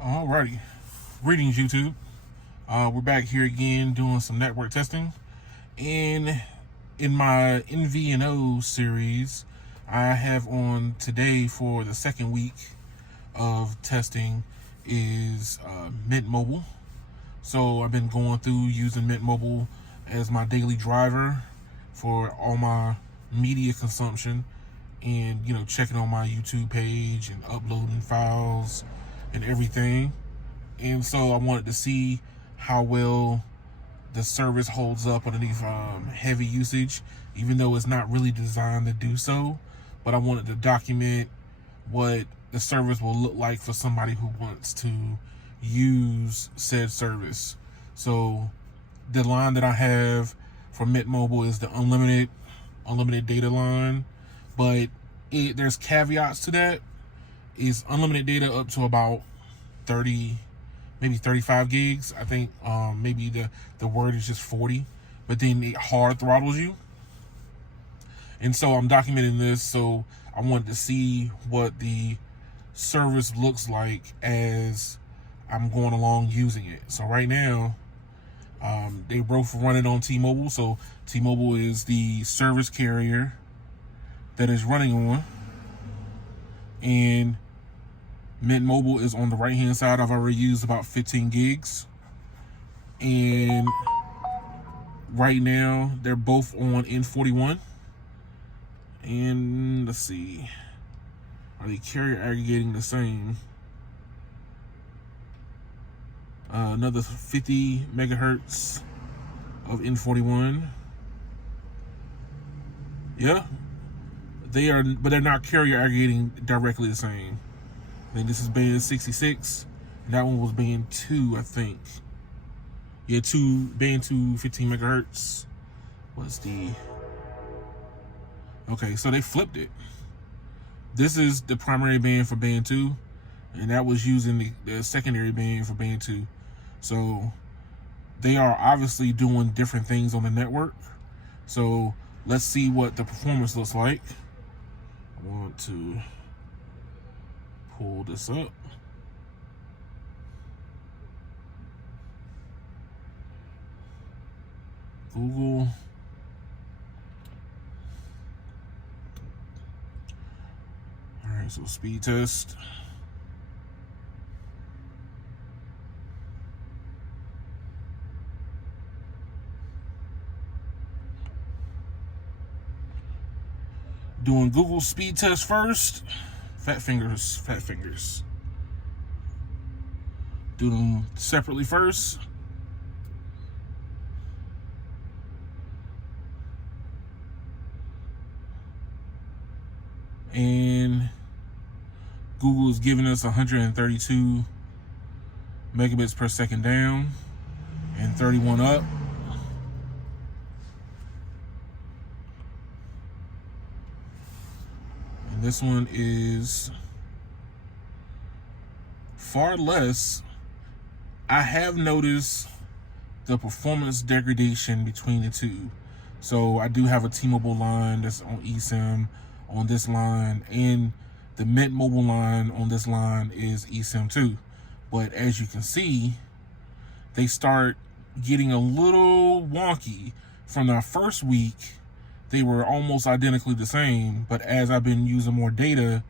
Alrighty, greetings YouTube. We're back here again doing some network testing, and in my MVNO series, I have on today for the second week of testing is Mint Mobile. So I've been going through using Mint Mobile as my daily driver for all my media consumption, and checking on my YouTube page and uploading files and everything. And so I wanted to see how well the service holds up underneath heavy usage, even though it's not really designed to do so. But I wanted to document what the service will look like for somebody who wants to use said service. So the line that I have for Mint Mobile is the unlimited data line, but there's caveats to that. Is unlimited data up to about 30, maybe 35 gigs. I think maybe the word is just 40, but then it hard throttles you. And so I'm documenting this, so I wanted to see what the service looks like as I'm going along using it. So right now, they both running on T-Mobile. So T-Mobile is the service carrier that is running on, and Mint Mobile is on the right hand side. I've already used about 15 gigs, and right now they're both on N41. And let's see, are they carrier aggregating the same? Another 50 megahertz of N41. Yeah, they are, but they're not carrier aggregating directly the same. I think this is band 66, and that one was band 2, I think. Yeah, band 2, 15 megahertz. What's the... Okay, so they flipped it. This is the primary band for band 2, and that was using the secondary band for band 2. So they are obviously doing different things on the network. So let's see what the performance looks like. I want to pull this up. Google. All right, so speed test. Doing Google speed test first. Fat fingers. Do them separately first. And Google is giving us 132 megabits per second down and 31 up. And this one is far less. I have noticed the performance degradation between the two. So I do have a T-Mobile line that's on esim on this line, and the Mint Mobile line on this line is esim too. But as you can see, they start getting a little wonky. From our first week, they were almost identically the same, but as I've been using more data,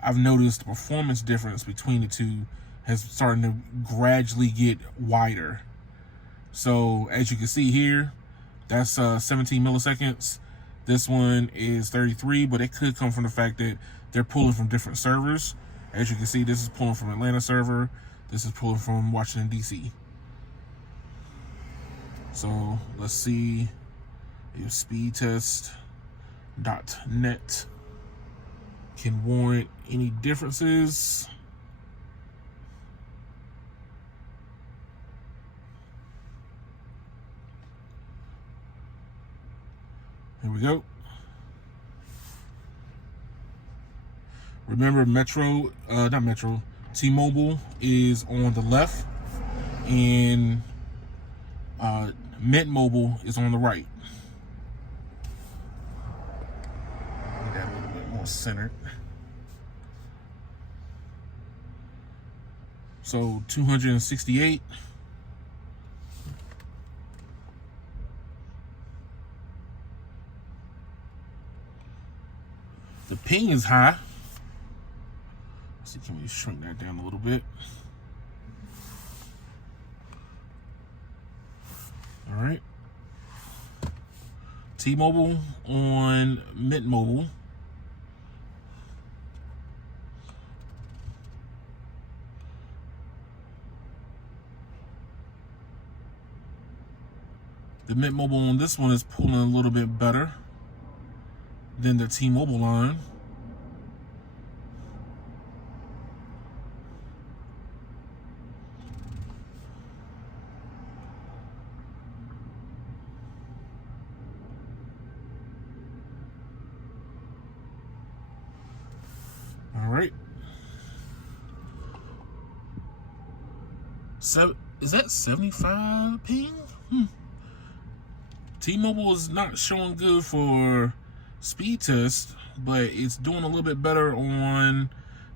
I've noticed the performance difference between the two has started to gradually get wider. So as you can see here, that's 17 milliseconds. This one is 33, but it could come from the fact that they're pulling from different servers. As you can see, this is pulling from Atlanta server. This is pulling from Washington, D.C. So let's see if speedtest.net can warrant any differences. Here we go. Remember, T-Mobile is on the left, and Mint Mobile is on the right. Get that a little bit more centered. So 268. The ping is high. Let's see, can we shrink that down a little bit? All right. T-Mobile on Mint Mobile. The Mint Mobile on this one is pulling a little bit better than the T-Mobile line. All right. Is that 75 ping? T-Mobile is not showing good for speed test, but it's doing a little bit better on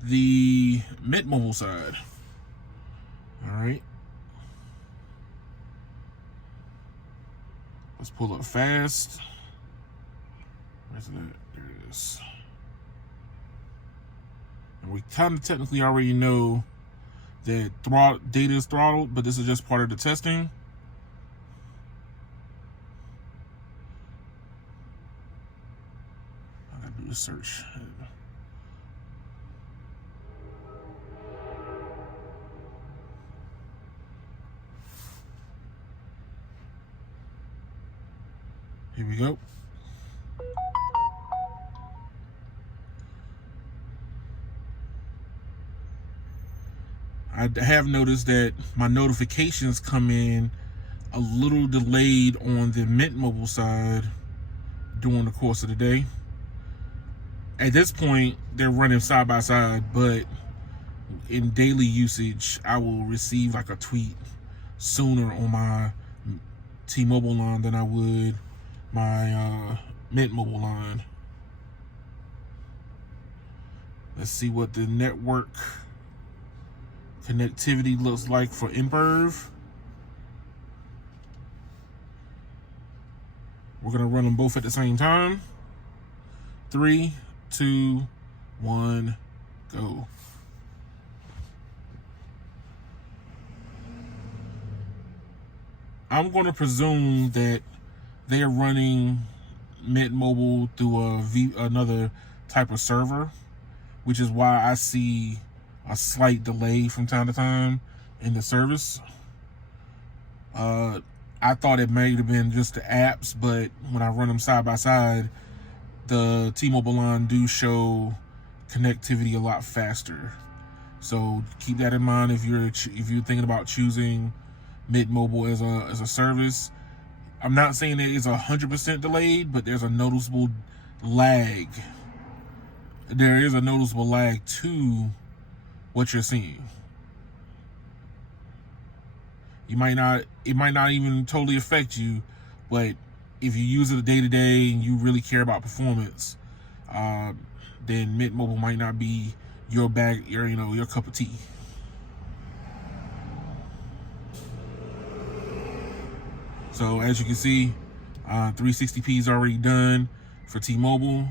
the Mint Mobile side. All right. Let's pull up fast. Where's that? There it is. And we kind of technically already know that data is throttled, but this is just part of the testing. I gotta do a search. Here we go. I have noticed that my notifications come in a little delayed on the Mint Mobile side during the course of the day. At this point, they're running side by side, but in daily usage, I will receive like a tweet sooner on my T-Mobile line than I would my Mint Mobile line. Let's see what the network connectivity looks like for Imperv. We're gonna run them both at the same time. 3, 2, 1, go. I'm gonna presume that they are running Mint Mobile through another type of server, which is why I see a slight delay from time to time in the service. I thought it might have been just the apps, but when I run them side by side, the T-Mobile line do show connectivity a lot faster. So keep that in mind if you're thinking about choosing Mint Mobile as a service. I'm not saying it is 100% delayed, but there's a noticeable lag. There is a noticeable lag to what you're seeing. It might not even totally affect you, but if you use it day to day and you really care about performance, then Mint Mobile might not be your cup of tea. So as you can see, 360p is already done for T-Mobile.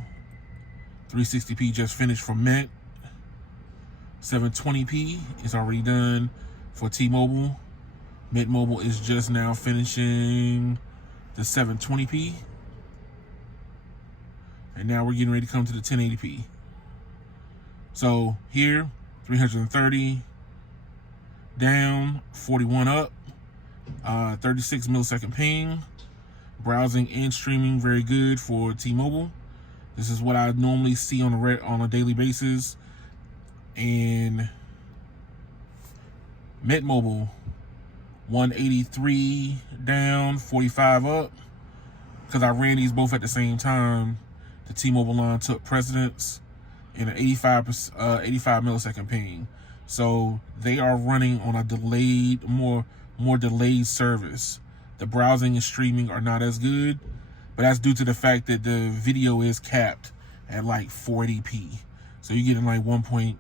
360p just finished for Mint. 720p is already done for T-Mobile. Mint Mobile is just now finishing the 720p. And now we're getting ready to come to the 1080p. So here, 330 down, 41 up, 36 millisecond ping. Browsing and streaming very good for T-Mobile. This is what I normally see on a daily basis. And Mint Mobile, 183 down, 45 up. Because I ran these both at the same time, the T-Mobile line took precedence in an 85 millisecond ping. So they are running on a delayed, more delayed service. The browsing and streaming are not as good, but that's due to the fact that the video is capped at like 480p. So you're getting like 1.3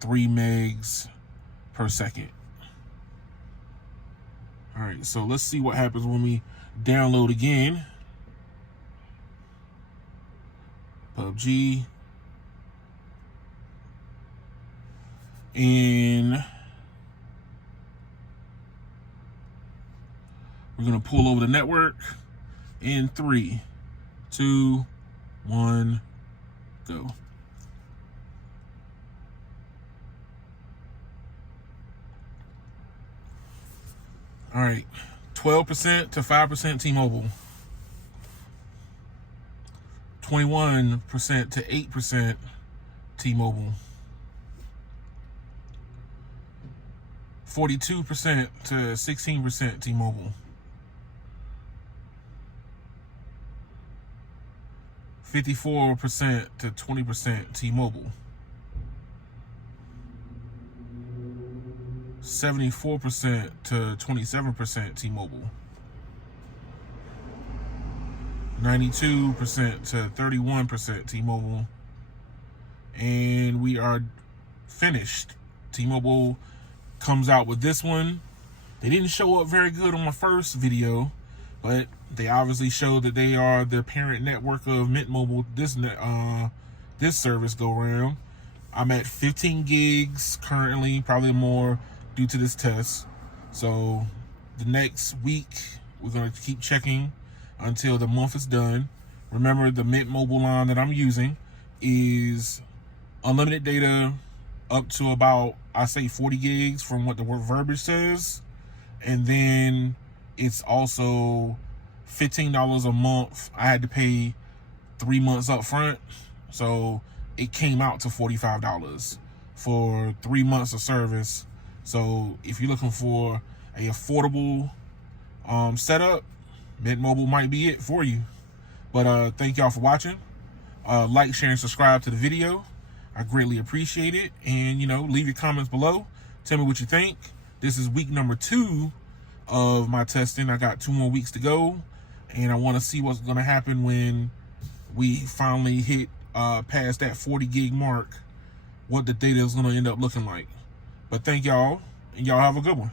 megs per second. All right, so let's see what happens when we download again. PUBG. And we're going to pull over the network in 3, 2, 1, go. All right, 12% to 5% T-Mobile. 21% to 8% T-Mobile. 42% to 16% T-Mobile. 54% to 20% T-Mobile. 74% to 27% T-Mobile. 92% to 31% T-Mobile. And we are finished. T-Mobile comes out with this one. They didn't show up very good on my first video, but they obviously showed that they are the parent network of Mint Mobile this service go around. I'm at 15 gigs currently, probably more due to this test. So the next week we're going to keep checking until the month is done. Remember, the Mint Mobile line that I'm using is unlimited data up to about, I say 40 gigs from what the verbiage says. And then it's also $15 a month. I had to pay 3 months up front. So it came out to $45 for 3 months of service. So if you're looking for a affordable setup, Mint Mobile might be it for you. But thank y'all for watching. Like, share, and subscribe to the video. I greatly appreciate it. And, leave your comments below. Tell me what you think. This is week number 2 of my testing. I got 2 more weeks to go. And I want to see what's going to happen when we finally hit past that 40 gig mark, what the data is going to end up looking like. But thank y'all, and y'all have a good one.